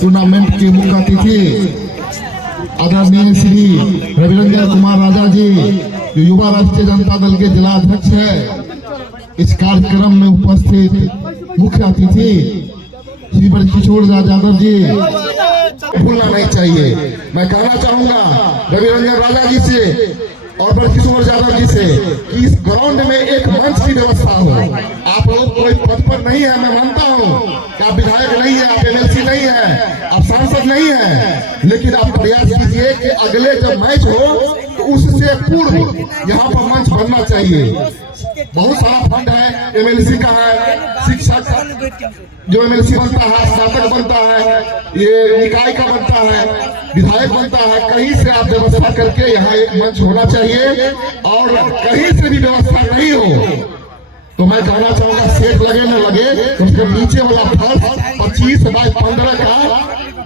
Tournament के मुख्य अतिथि आदरणीय श्री रविरंजन कुमार राजा जी, जो युवा राष्ट्रीय जनता दल के जिला अध्यक्ष है, इस कार्यक्रम में उपस्थित मुख्य अतिथि श्री ब्रजकिशोर यादव जी, भूलना नहीं चाहिए। मैं कहना चाहूंगा रविरंजन राजा जी से और ब्रजकिशोर यादव जी से कि इस ग्राउंड में एक मंच की व्यवस्था हो। आप लोग कोई पद पर नहीं है, मैं मानता हूँ कि आप विधायक नहीं है, आप एमएलसी नहीं है, आप सांसद नहीं है, लेकिन आप प्रयास कीजिए कि अगले जब मैच हो तो उससे पूर्व यहाँ पर मंच बनना चाहिए। बहुत सारा फंड है, एमएलसी का है, शिक्षक जो एमएलसी बनता है, स्नातक बनता है, ये निकाय का बनता है, विधायक बनता है, कहीं से आप व्यवस्था करके यहाँ एक मंच होना चाहिए। और कहीं से भी व्यवस्था नहीं हो तो मैं कहना चाहूंगा सेट लगे न लगे, उसके नीचे वाला फर्श 25 बाय 15 का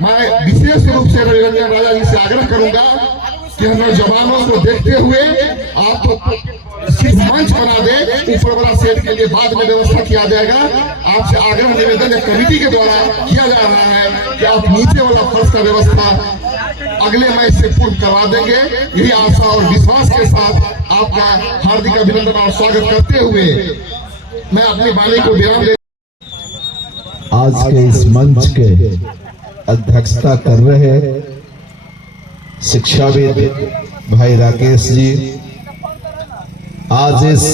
मैं विशेष रूप से रविरंजन राजा जी से आग्रह करूंगा कि हम जवानों को देखते हुए आप सिर्फ मंच बना दे, ऊपर वाला सेट के लिए बाद में व्यवस्था किया जाएगा। आपसे आग्रह निवेदन कमेटी के द्वारा किया जा रहा है कि आप नीचे वाला फर्श का व्यवस्था अगले मैच से पूर्व करवा देंगे। यही आशा और विश्वास के साथ आपका हार्दिक अभिनंदन और स्वागत करते हुए मैं अपनी वाणी को विराम दे। आज के इस मंच के अध्यक्षता कर रहे शिक्षाविद भाई राकेश जी, आज इस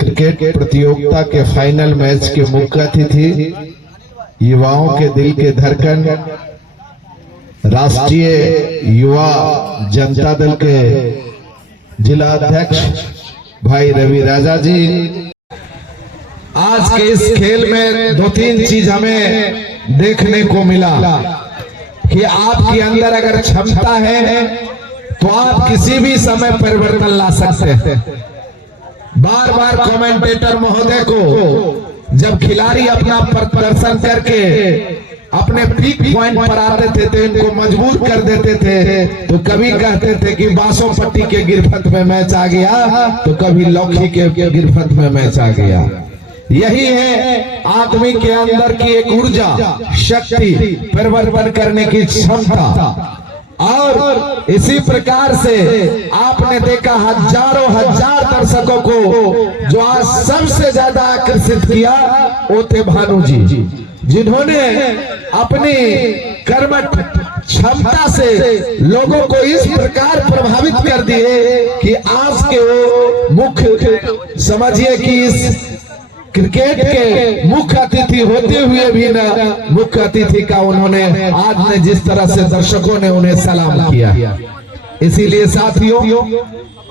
क्रिकेट प्रतियोगिता के फाइनल मैच के मुख्य अतिथि, युवाओं के दिल के धड़कन, राष्ट्रीय युवा जनता दल के जिला अध्यक्ष भाई रवि राजा जी, आज के इस खेल में 2-3 चीज हमें देखने को मिला कि आपके अंदर अगर क्षमता है तो आप किसी भी समय परिवर्तन ला सकते हैं। बार बार कमेंटेटर महोदय को जब खिलाड़ी अपना प्रदर्शन करके अपने पीक पॉइंट पर आते थे तो इनको मजबूर कर देते थे, तो कभी कहते थे कि बासोपट्टी के गिरफ्त में मैच आ गया, तो कभी लौकी के गिरफ्त में मैच आ गया। यही है आदमी के अंदर की एक ऊर्जा, शक्ति, परिवर्तन करने की क्षमता। और इसी प्रकार से आपने देखा हजारों हजार दर्शकों को जो आज सबसे ज्यादा आकर्षित किया वो थे भानु जी, जिन्होंने अपनी कर्मठ क्षमता से लोगों को इस प्रकार प्रभावित कर दिए कि आज के वो मुख्य समझिए कि इस क्रिकेट के मुख्य अतिथि होते हुए भी ना मुख्य अतिथि का उन्होंने आज ने जिस तरह से दर्शकों ने उन्हें सलाम किया। इसीलिए साथियों,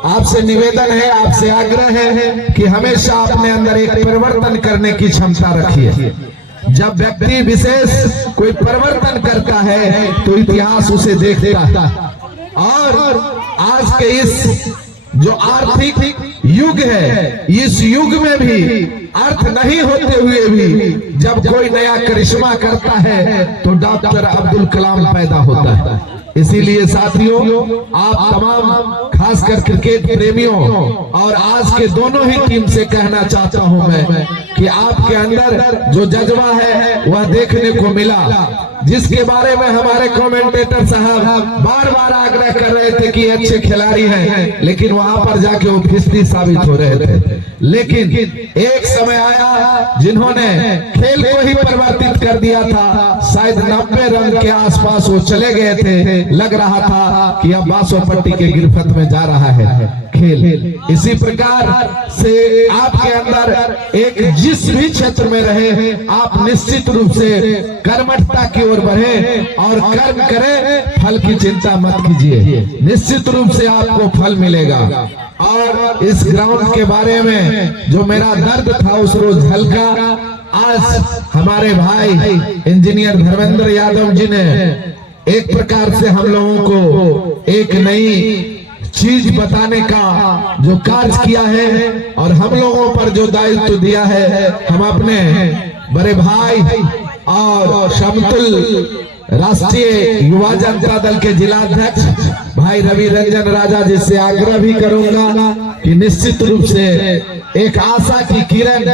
आपसे निवेदन है, आपसे आग्रह है कि हमेशा अपने अंदर एक परिवर्तन करने की क्षमता रखिए। जब व्यक्ति विशेष कोई परिवर्तन करता है तो इतिहास उसे देखता है। और आज के इस जो आर्थिक युग है, इस युग में भी अर्थ नहीं होते हुए भी जब कोई नया करिश्मा करता है तो डॉक्टर अब्दुल कलाम पैदा होता है। इसीलिए साथियों, आप तमाम खासकर क्रिकेट प्रेमियों और आज के दोनों ही टीम से कहना चाहता हूं मैं कि आपके अंदर जो जज्बा है वह देखने को मिला, जिसके बारे में हमारे कमेंटेटर साहब बार बार आग्रह कर रहे थे कि अच्छे खिलाड़ी हैं, लेकिन वहां पर जाके वो फिस्ती साबित हो रहे थे। लेकिन एक समय आया जिन्होंने खेल को ही परिवर्तित कर दिया था। शायद 90 रन के आसपास वो चले गए थे, लग रहा था कि अब बासोपट्टी के गिरफ्त में जा रहा है खेल। इसी प्रकार से आपके अंदर एक जिस भी क्षेत्र में रहे, आप निश्चित रूप से कर्मठता की ओर बढ़े और कर्म करें, फल की चिंता मत कीजिए, निश्चित रूप से आपको फल मिलेगा। और इस ग्राउंड के बारे में जो मेरा दर्द था उस रोज हल्का, आज हमारे भाई इंजीनियर धर्मेंद्र यादव जी ने एक प्रकार से हम लोगों को एक नई चीज बताने का जो कार्य किया है और हम लोगों पर जो दायित्व दिया है, हम अपने बड़े भाई और समतुल राष्ट्रीय युवा जनता दल के जिला अध्यक्ष भाई रवि रंजन राजा जी से आग्रह भी करूंगा कि निश्चित रूप से एक आशा की किरण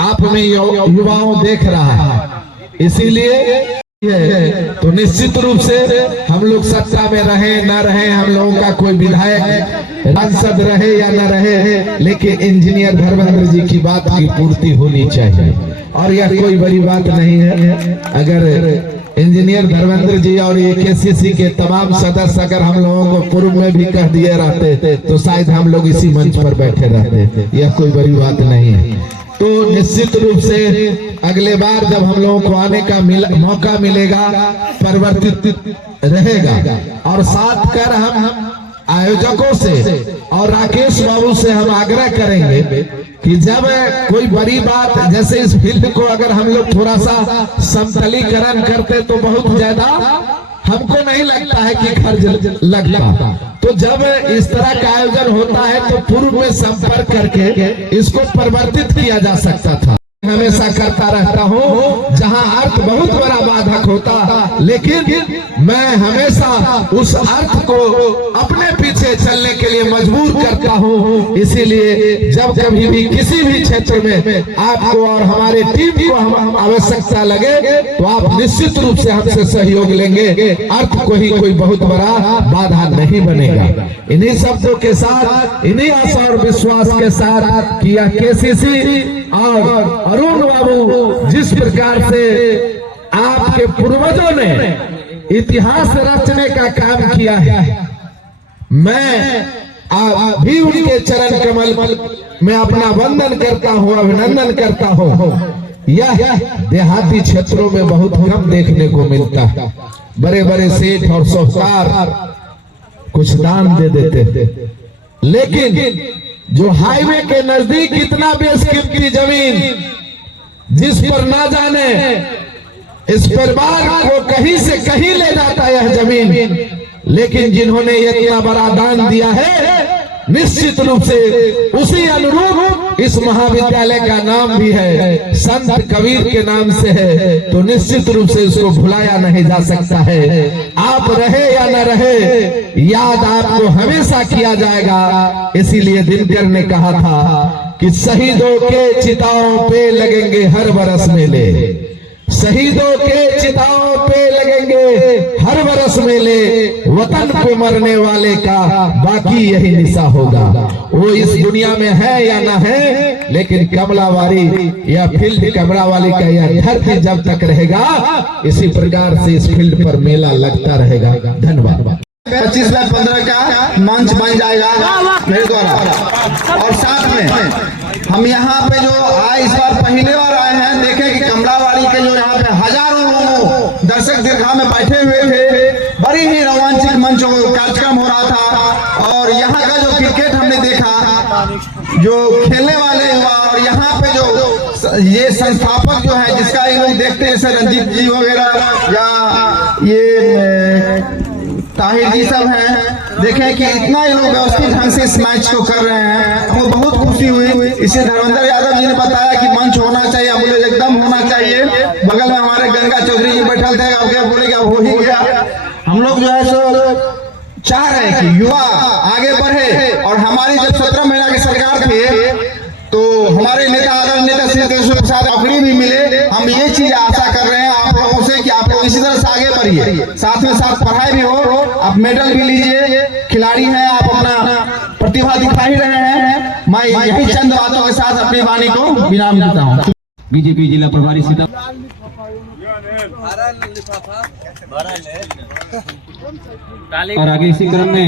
आप में युवाओं देख रहा है। इसीलिए तो निश्चित रूप से हम लोग सत्ता में रहे ना रहे, हम लोगों का कोई विधायक सांसद रहे या ना रहे, लेकिन इंजीनियर धर्मेंद्र जी की बात की पूर्ति होनी चाहिए। और यह कोई बड़ी बात नहीं है। अगर इंजीनियर धर्मेंद्र जी और ये केसीसी के तमाम सदस्य अगर हम लोगों को पूर्व में भी कह दिए रहते तो शायद हम लोग इसी मंच पर बैठे रहते। यह कोई बड़ी बात नहीं है। तो निश्चित रूप से अगले बार जब हम लोगों को आने का मौका मिलेगा, परिवर्तित रहेगा। और साथ कर हम आयोजकों से और राकेश बाबू से हम आग्रह करेंगे कि जब कोई बड़ी बात, जैसे इस फील्ड को अगर हम लोग थोड़ा सा समतलीकरण करते तो बहुत ज्यादा हमको नहीं लगता है कि खर्च लगता। तो जब इस तरह का आयोजन होता है तो पूर्व में संपर्क करके इसको परिवर्तित किया जा सकता था। हमेशा करता रहता हूँ जहाँ अर्थ बहुत बड़ा बाधक होता, लेकिन मैं हमेशा उस अर्थ को अपने पीछे चलने के लिए मजबूर करता हूँ। इसीलिए जब कभी भी किसी भी क्षेत्र में आपको और हमारे टीम को हम आवश्यकता लगे तो आप निश्चित रूप से हमसे सहयोग लेंगे। अर्थ को ही कोई बहुत बड़ा बाधा नहीं बनेगा। इन्हीं शब्दों के साथ, इन्हीं आशा और विश्वास के साथ किया केसीसी और अरुण बाबू जिस प्रकार से आपके पूर्वजों ने इतिहास रचने का काम किया है, मैं भी उनके चरण कमल में अपना वंदन करता हूँ, अभिनंदन करता हूँ। यह देहाती क्षेत्रों में बहुत कम देखने को मिलता है। बड़े बड़े सेठ और साहूकार कुछ दान दे देते, लेकिन जो हाईवे के नजदीक इतना बेशकीमती जमीन जिस पर ना जाने इस परिवार को कहीं से कहीं ले जाता यह जमीन, लेकिन जिन्होंने इतना बड़ा दान दिया है, निश्चित रूप से उसी अनुरूप इस महाविद्यालय का नाम भी है, संत कबीर के नाम से है। तो निश्चित रूप से इसको भुलाया नहीं जा सकता है। आप रहे या न रहे, याद आपको हमेशा किया जाएगा। इसीलिए दिनकर ने कहा था कि शहीदों के चिताओं पे लगेंगे हर बरस मेले, शहीदों के चिताओं पे लगेंगे हर बरस मेले, वतन पे मरने वाले का बाकी यही निशा होगा। वो इस दुनिया में है या ना है, लेकिन कमलावाली या फील्ड कमलावाली का यह धरती जब तक रहेगा, इसी प्रकार से इस फील्ड पर मेला लगता रहेगा। धन्यवाद। 25 लाख 15 का मंच बन जाएगा मेरे द्वारा। और साथ में हम यहाँ पे जो आए, इस बार पहले बार आए हैं, देखें कि कमलावाली के जो यहाँ पे हजारों दर्शक दीर्घा में बैठे हुए थे, बड़ी ही रोमांचक मंच कार्यक्रम हो रहा था। और यहाँ का जो क्रिकेट हमने देखा, जो खेलने वाले हुआ, और यहाँ पे जो ये संस्थापक जो है जिसका ये लोग देखते हैं, जैसे रंजीत जी वगैरह या ये ताहिर जी सब हैं, देखें कि इतना ये लोग व्यवस्थित ढंग से इस मैच को कर रहे हैं, हमको बहुत खुशी हुई। इसे धर्मेंद्र यादव जी ने बताया कि मंच होना चाहिए, एम्बुलेंस एकदम होना चाहिए। बगल में हमारे गंगा चौधरी जी बैठल थे, अब क्या बोले क्या हो ही गया। हम लोग जो है सो चाह रहे हैं कि युवा आगे बढ़े। और हमारी जब 17 महीना की सरकार थी तो हमारे नेता आदरणीय नेता श्री केशव प्रसाद नौकरी भी मिले। हम ये चीज आशा कर रहे हैं आप लोगों से कि आप लोग इसी तरह से आगे बढ़िए, साथ में साथ पढ़ाई भी हो, आप मेडल भी लीजिए। खिलाड़ी हैं, आप अपना प्रतिभा दिखा ही रहे हैं। मैं यही चंद बातों के साथ अपनी वाणी को विराम देता हूँ। बीजेपी जिला प्रभारी सीता और आगे इसी क्रम में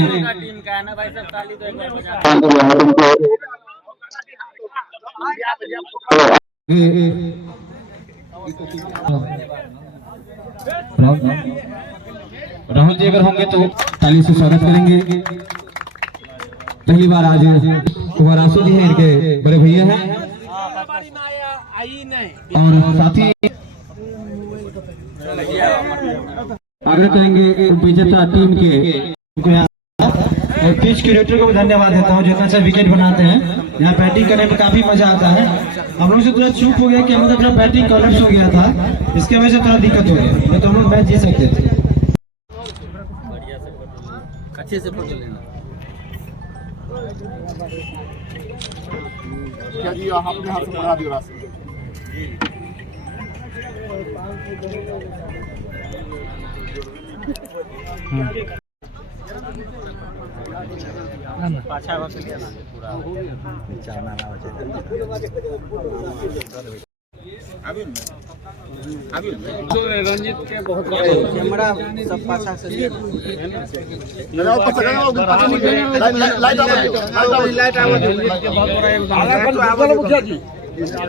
राहुल जी अगर होंगे तो ताली से स्वागत करेंगे। पहली बार आज कुमारासु जी हैं, इनके बड़े भैया हैं, और साथ ही आग्रह करेंगे विजेता टीम के और पिच क्यूरेटर को भी धन्यवाद देता हूँ जो इतना अच्छा विकेट बनाते हैं। यहाँ बैटिंग करने में काफी मजा आता है। हम लोग से थोड़ा चूक हो गया कि हम अपना बैटिंग कोलैप्स हो गया था, इसके वजह से थोड़ा दिक्कत हो गया, तो हम लोग मैच जीत सकते थे। अच्छे से पकड़ लेना क्या जी, आपके हाथ से बना दिया।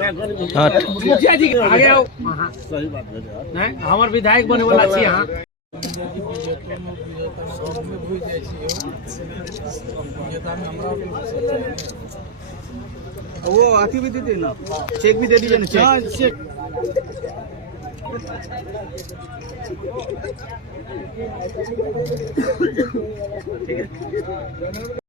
मुखिया जी आगे आओ। हमारे विधायक बने वाला छी यहाँ। वो अथी भी दे देना, चेक भी दे दीजिए ना, चेक।